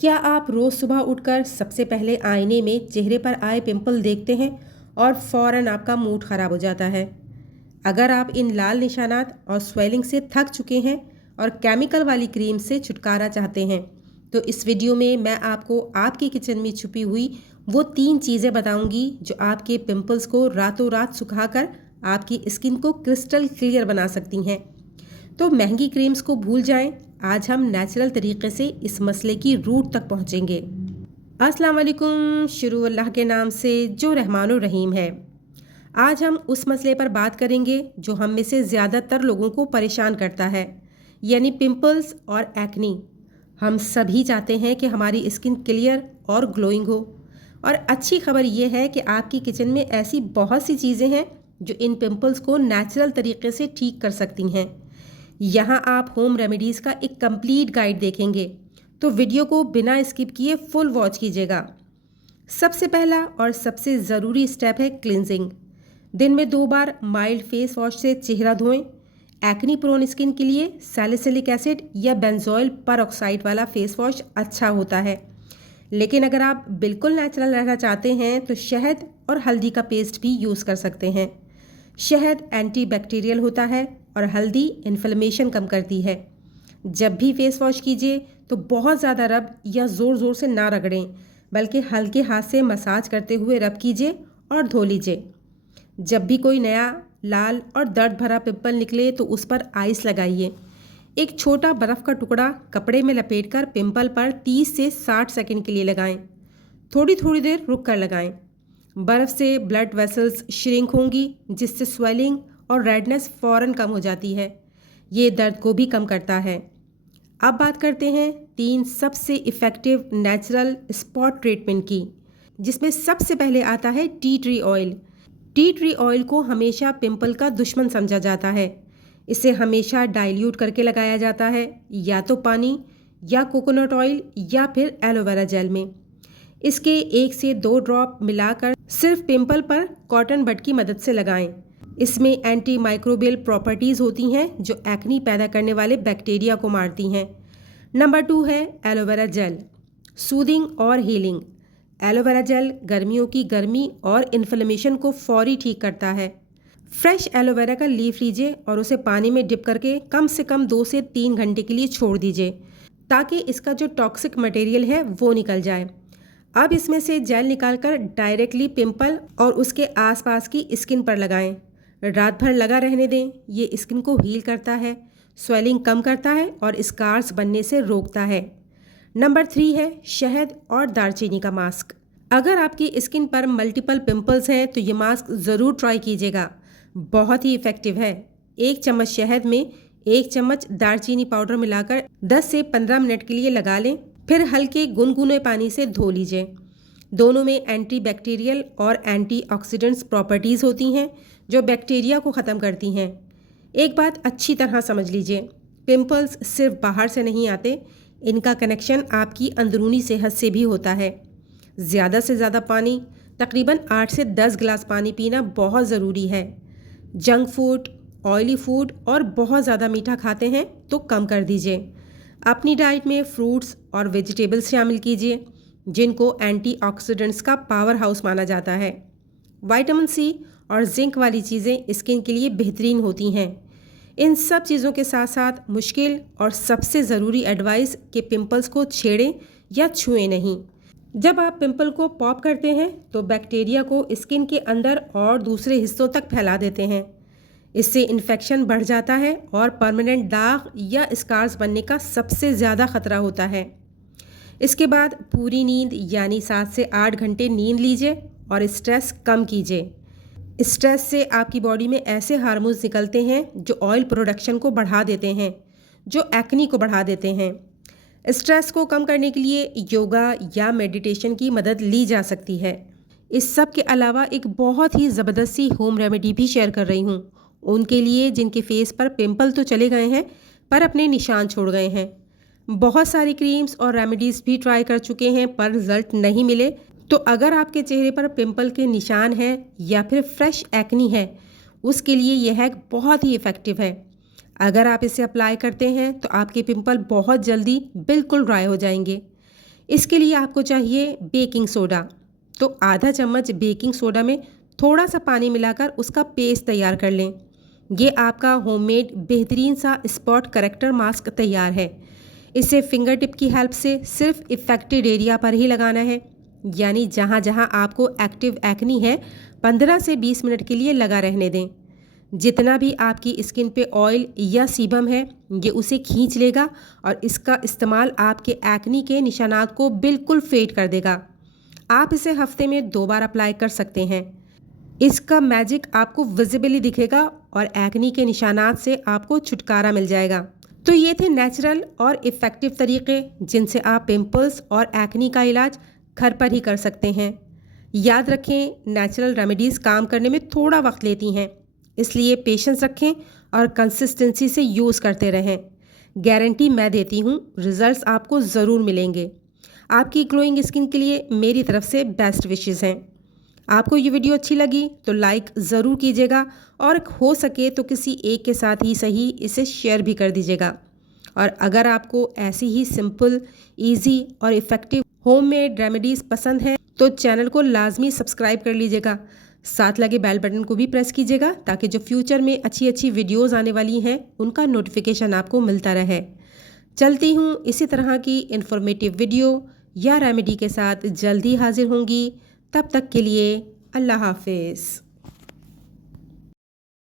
क्या आप रोज़ सुबह उठकर सबसे पहले आईने में चेहरे पर आए पिंपल देखते हैं और फ़ौरन आपका मूड ख़राब हो जाता है? अगर आप इन लाल निशानात और स्वेलिंग से थक चुके हैं और केमिकल वाली क्रीम से छुटकारा चाहते हैं, तो इस वीडियो में मैं आपको आपके किचन में छुपी हुई वो 3 चीज़ें बताऊंगी जो आपके पिंपल्स को रातों रात सुखाकर आपकी स्किन को क्रिस्टल क्लियर बना सकती हैं। तो महंगी क्रीम्स को भूल जाएं, आज हम नेचुरल तरीके से इस मसले की रूट तक पहुंचेंगे। अस्सलाम वालेकुम। शुरू अल्लाह के नाम से जो रहमानुर रहीम है। आज हम उस मसले पर बात करेंगे जो हम में से ज़्यादातर लोगों को परेशान करता है, यानी पिंपल्स और एक्नी। हम सभी चाहते हैं कि हमारी स्किन क्लियर और ग्लोइंग हो, और अच्छी खबर यह है कि आपकी किचन में ऐसी बहुत सी चीज़ें हैं जो इन पिंपल्स को नेचुरल तरीके से ठीक कर सकती हैं। यहाँ आप होम रेमेडीज़ का एक कंप्लीट गाइड देखेंगे, तो वीडियो को बिना स्किप किए फुल वॉच कीजिएगा। सबसे पहला और सबसे ज़रूरी स्टेप है क्लिनजिंग। दिन में 2 बार माइल्ड फेस वॉश से चेहरा धोएं। एक्नी प्रोन स्किन के लिए सैलिसिलिक एसिड या बेंजोइल परऑक्साइड वाला फेस वॉश अच्छा होता है, लेकिन अगर आप बिल्कुल नेचुरल रहना चाहते हैं तो शहद और हल्दी का पेस्ट भी यूज़ कर सकते हैं। शहद एंटीबैक्टीरियल होता है और हल्दी इन्फ्लेमेशन कम करती है। जब भी फेस वॉश कीजिए तो बहुत ज़्यादा रब या ज़ोर ज़ोर से ना रगड़ें, बल्कि हल्के हाथ से मसाज करते हुए रब कीजिए और धो लीजिए। जब भी कोई नया लाल और दर्द भरा पिंपल निकले तो उस पर आइस लगाइए। एक छोटा बर्फ़ का टुकड़ा कपड़े में लपेटकर पिंपल पर 30 से 60 सेकंड के लिए लगाएं। थोड़ी थोड़ी देर रुक कर लगाएं। बर्फ़ से ब्लड वेसल्स श्रिंक होंगी, जिससे स्वेलिंग और रेडनेस फ़ौरन कम हो जाती है। ये दर्द को भी कम करता है। अब बात करते हैं 3 सबसे इफ़ेक्टिव नेचुरल स्पॉट ट्रीटमेंट की, जिसमें सबसे पहले आता है tea tree oil. Tea tree oil को हमेशा पिंपल का दुश्मन समझा जाता है। इसे हमेशा डाइल्यूट करके लगाया जाता है, या तो पानी या कोकोनट ऑयल या फिर एलोवेरा जेल में। इसके 1 से 2 ड्रॉप मिलाकर सिर्फ पिंपल पर कॉटन बड की मदद से लगाएं। इसमें एंटी माइक्रोबियल प्रॉपर्टीज़ होती हैं जो एक्नी पैदा करने वाले बैक्टीरिया को मारती हैं। नंबर 2 है एलोवेरा जेल, सूदिंग और हीलिंग। एलोवेरा जेल गर्मियों की गर्मी और इन्फ्लेमेशन को फौरी ठीक करता है। फ्रेश एलोवेरा का लीफ लीजिए और उसे पानी में डिप करके कम से कम 2 से 3 घंटे के लिए छोड़ दीजिए, ताकि इसका जो टॉक्सिक मटेरियल है वो निकल जाए। अब इसमें से जेल निकालकर डायरेक्टली पिंपल और उसके आसपास की स्किन पर लगाएं। रात भर लगा रहने दें। ये स्किन को हील करता है, स्वेलिंग कम करता है और स्कार्स बनने से रोकता है। नंबर 3 है शहद और दालचीनी का मास्क। अगर आपकी स्किन पर मल्टीपल पिंपल्स हैं तो ये मास्क ज़रूर ट्राई कीजिएगा। बहुत ही इफ़ेक्टिव है। 1 चम्मच शहद में 1 चम्मच दालचीनी पाउडर मिलाकर 10 से 15 मिनट के लिए लगा लें, फिर हल्के गुनगुने पानी से धो लीजिए। दोनों में एंटीबैक्टीरियल और एंटीऑक्सीडेंट्स प्रॉपर्टीज़ होती हैं जो बैक्टीरिया को ख़त्म करती हैं। एक बात अच्छी तरह समझ लीजिए, पिंपल्स सिर्फ बाहर से नहीं आते, इनका कनेक्शन आपकी अंदरूनी सेहत से भी होता है। ज़्यादा से ज़्यादा पानी, तकरीबन 8 से 10 गिलास पानी पीना बहुत ज़रूरी है। जंक फूड, ऑयली फूड और बहुत ज़्यादा मीठा खाते हैं तो कम कर दीजिए। अपनी डाइट में फ्रूट्स और वेजिटेबल्स शामिल कीजिए, जिनको एंटीऑक्सीडेंट्स का पावर हाउस माना जाता है। विटामिन सी और जिंक वाली चीज़ें स्किन के लिए बेहतरीन होती हैं। इन सब चीज़ों के साथ साथ मुश्किल और सबसे ज़रूरी एडवाइस कि पिंपल्स को छेड़ें या छुएं नहीं। जब आप पिंपल को पॉप करते हैं तो बैक्टीरिया को स्किन के अंदर और दूसरे हिस्सों तक फैला देते हैं। इससे इन्फेक्शन बढ़ जाता है और परमानेंट दाग या स्कार्स बनने का सबसे ज़्यादा ख़तरा होता है। इसके बाद पूरी नींद यानी 7 से 8 घंटे नींद लीजिए और स्ट्रेस कम कीजिए। स्ट्रेस से आपकी बॉडी में ऐसे हार्मोन्स निकलते हैं जो ऑयल प्रोडक्शन को बढ़ा देते हैं, जो एक्नी को बढ़ा देते हैं। स्ट्रेस को कम करने के लिए योगा या मेडिटेशन की मदद ली जा सकती है। इस सब के अलावा एक बहुत ही ज़बरदस्त सी होम रेमेडी भी शेयर कर रही हूँ, उनके लिए जिनके फेस पर पिंपल तो चले गए हैं पर अपने निशान छोड़ गए हैं। बहुत सारी क्रीम्स और रेमेडीज़ भी ट्राई कर चुके हैं पर रिजल्ट नहीं मिले। तो अगर आपके चेहरे पर पिंपल के निशान हैं या फिर फ्रेश एक्नी है, उसके लिए यह हैक बहुत ही इफ़ेक्टिव है। अगर आप इसे अप्लाई करते हैं तो आपके पिंपल बहुत जल्दी बिल्कुल ड्राई हो जाएंगे। इसके लिए आपको चाहिए बेकिंग सोडा। तो आधा चम्मच बेकिंग सोडा में थोड़ा सा पानी मिलाकर उसका पेस्ट तैयार कर लें। ये आपका होममेड बेहतरीन सा स्पॉट करेक्टर मास्क तैयार है। इसे फिंगर टिप की हेल्प से सिर्फ इफेक्टेड एरिया पर ही लगाना है, यानी जहाँ जहाँ आपको एक्टिव एक्नी है 15 से 20 मिनट के लिए लगा रहने दें। जितना भी आपकी स्किन पे ऑयल या सीबम है ये उसे खींच लेगा और इसका इस्तेमाल आपके एक्नी के निशानात को बिल्कुल फेड कर देगा। आप इसे हफ्ते में 2 बार अप्लाई कर सकते हैं। इसका मैजिक आपको विजिबली दिखेगा और एक्नी के निशानात से आपको छुटकारा मिल जाएगा। तो ये थे नेचुरल और इफ़ेक्टिव तरीके जिनसे आप पिंपल्स और एक्नी का इलाज घर पर ही कर सकते हैं। याद रखें, नेचुरल रेमेडीज़ काम करने में थोड़ा वक्त लेती हैं, इसलिए पेशेंस रखें और कंसिस्टेंसी से यूज़ करते रहें। गारंटी मैं देती हूँ, रिजल्ट्स आपको ज़रूर मिलेंगे। आपकी ग्लोइंग स्किन के लिए मेरी तरफ से बेस्ट विशेज़ हैं। आपको ये वीडियो अच्छी लगी तो लाइक ज़रूर कीजिएगा और हो सके तो किसी एक के साथ ही सही इसे शेयर भी कर दीजिएगा। और अगर आपको ऐसी ही सिंपल, इजी और इफ़ेक्टिव होममेड रेमेडीज़ पसंद है तो चैनल को लाजमी सब्सक्राइब कर लीजिएगा। साथ लगे बेल बटन को भी प्रेस कीजिएगा ताकि जो फ्यूचर में अच्छी अच्छी वीडियोज़ आने वाली हैं उनका नोटिफिकेशन आपको मिलता रहे। चलती हूँ, इसी तरह की इन्फॉर्मेटिव वीडियो या रेमेडी के साथ जल्द ही हाजिर होंगी। तब तक के लिए अल्लाह हाफिज़।